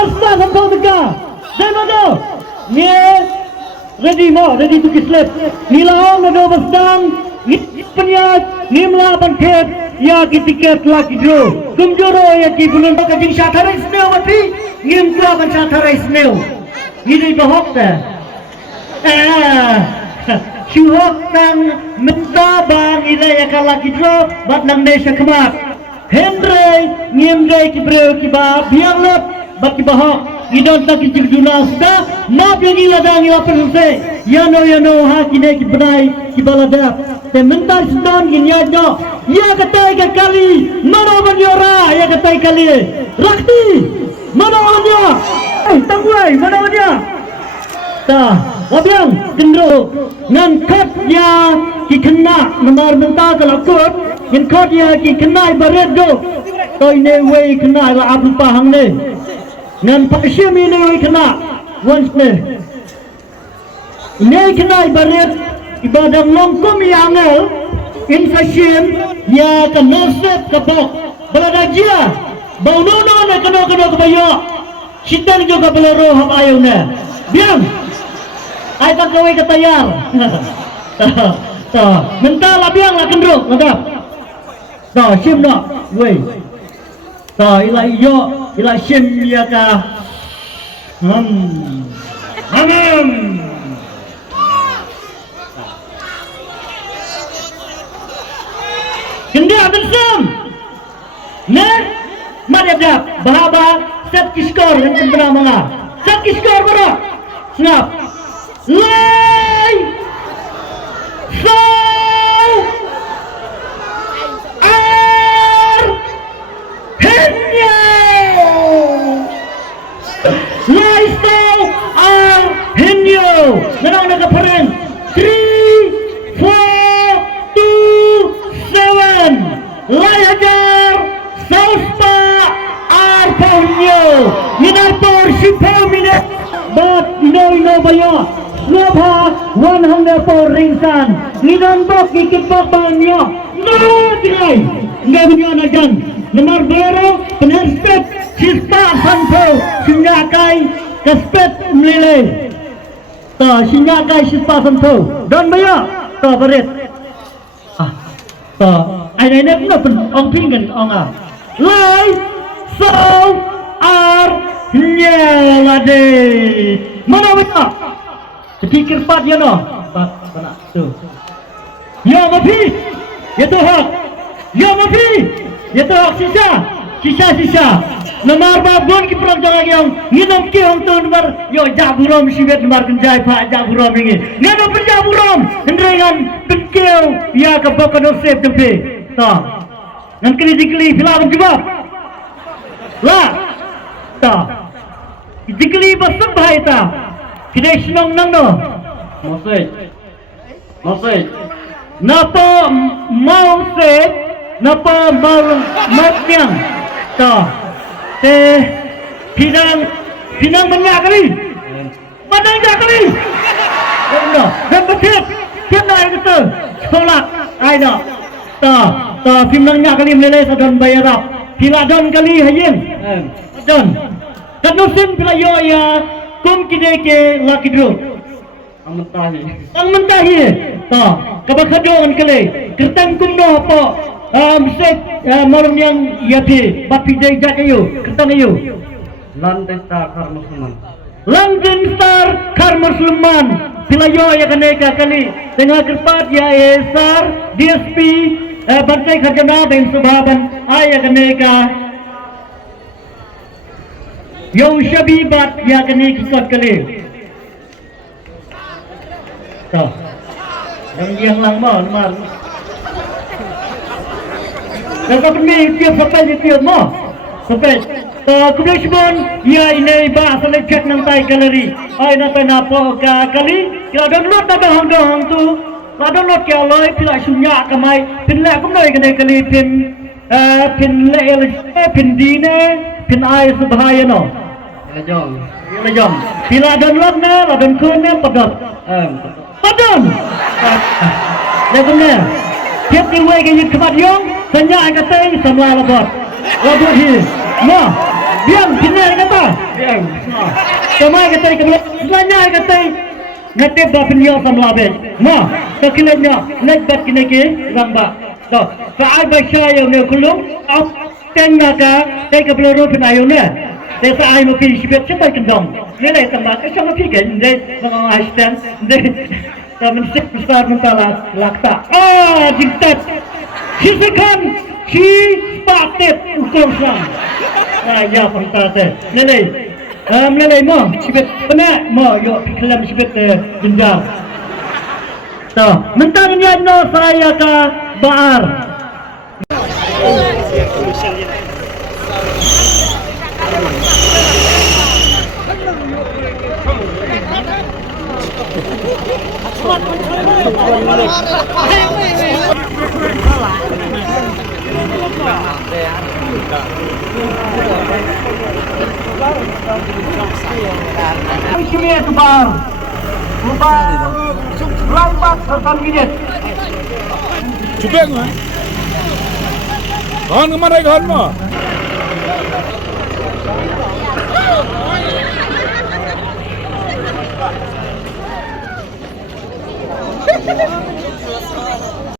Arsa sampai tega. Dan ada. Ni ready to kislep. Ni lawan ada bestang. Ni penyat. Ni melawan ket. Ya ki tiket lagi draw. Kumjoro ya ki bulan kajing syatara isneu mati. Ngim tua ban syatara isneu. Ni di bahok dah. Syuhok nang minta bang ila ya kalaki draw. Bat nang desa kemat. Henry ngimdai ki breu ki ba biang lep bat ki bahok idon tak ki juna sudah ma biang ila dang ila perse ya no ha ki ne ki benai ki balada te mentar sedon ki nyajo ya katai ka kali mano banyora ya katai kali rakti mano dia tangwai mano dia ta wabiang gendro ngan kat ya ki kena nomor mentar kalakut yang kau dia ki kenai baret do, toi ne way kenai la abu pahang ne, ngan paksim ini way kena, once ne, ne kenai baret ibadang longkom yang angel, inflation ya kenosep kebok, beladajia, bau nono ne keno kebayo, sidang juga belaro ham ayu ne, biang, ay tak kawai ketayar, mental lah biang lah kendruk, mantap. Dah sim nak, wei. Dah ila iyo, ila sim dia ka. Kendia bersam. Ne, mana dah bahaba set kiskor yang benar mana. Set kiskor mana? Snap. Lay. So. Lifestyle are Henyo. Nanang nakaparang 3, 4, 2, 7. Layajar Sauspa are Henyo. Ninapor 10 minutes. But no bayo. Slobha 104 ringsan. Ninambok ikipok banyo. No tingay. Nggak bunyi najan. Nomor baru penerspet Sispa Santo Sinyakai Kespet Melile Ta Sinyakai Sispa Santo Don Baya Ta Barit Ta Aina pun pen ong pinggan ong Lai So Ar Nyelade Mana Baya Sedikit pat ya no Pat Pana Tu Ya Mafi Ya Tuhan Ya Mafi Ya Tuhan Sisa Nomor babon ki perang jangan yang nginam ki hong tu nomor yo jaburom sibet nomor kenjai pak jaburom ini ngano penjaburom hendrengan penkeu ya ke bokan osep tempe ta ngan kini dikli fila menjawab la ta dikli basab bahai ta kini senang nang no masai napa mau se napa mau matnyang ta pinang banyak kali kali no dan betul kena itu tolak aida ta pinangnya kali meleleh sadon bayarap piladon kali hayin don dan nusin pelayo ya kum kideke lakidro amentahi ta kabakadon kali kertang kumno apa Set malam yang yati bapi jai jakayu ketang ayu London Star Karma Sulman pilayo ya kaneka kali tengah kerpat ya Star DSP Bantai Khajana dan Subhaban ya kaneka Yo Shabibat ya kaneka kot kali toh yang langmau nomor Kalau kami tiap sampai tiap mo, sampai. Kemudian ya ini bahasa lecet nanti galeri. Ay nanti napa kali. Kalau download ada hang tu, kalau download kalau pila sunya kamai, pinle aku noi kali pin dine, pin ay sebahaya no. Lejong. Pila download na, download kuna padot. Padon. Lepas tiap diwe kaya kemat yong. Tanya kata sama labot. Labot hi. No. Biang pinai kata. Ayo. Sama kata kebelah. Selanjutnya kata nanti bapnya sama abis. Ma, takilnya nak bat kini ke ramba. So, saat baca yang ni kulung, up tengah ka, tay kebelah roh penayu ni. Tay saat mau pilih sibet cepat kendong. Ni lah tambah. Sama fikir, ni mengang asisten, ni. Tapi besar mentala lakta. Jintat. Sisakan si patet ukur sang. Ya fantastis. Lelai. Lelai mo sibet penak mo yo kelam sibet jenjang. So, mentarnya no saya ka baar. Kami kebar, lambat tertangginya. Juga nggak? Kawan kemana kawan mo?